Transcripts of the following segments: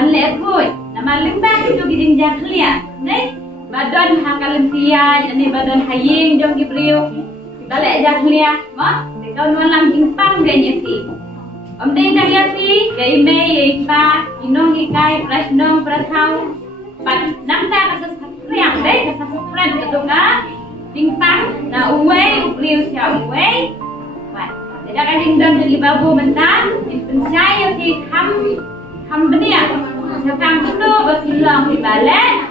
ban lệ thôi là mà lưng ba cái jogi ding jak lia nei badan hakalan tia ani badan haying jogi brio kita lệ jak lia ma để kau nuan lam jing pang ge nya si om ding ta ya si ge me ye pa inong hi kai prasnong prathau pat nam ta ka sa riang dei ka sa friend ka tunga jing pang na uwe brio sia uwe đã cái linh đơn thì bao gồm mình ta thì mình sai thì thăm bên này theo thằng cũng đưa và thì lòng thì bà lẽ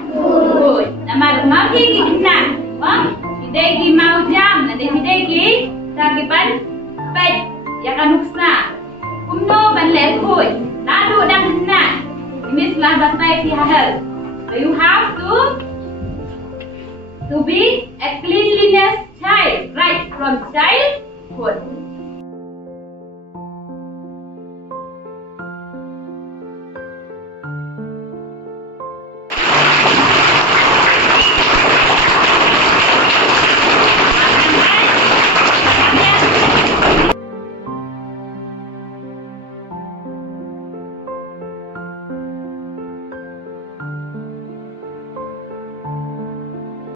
rồi mà được máu gì cái nào thì đây cái mau jam là đây cái ta cái bánh bạch ya kan nuksa kumno ban lẽ thôi đã đủ đang hình này ini setelah batai thì hal so you have to be a cleanliness child right from child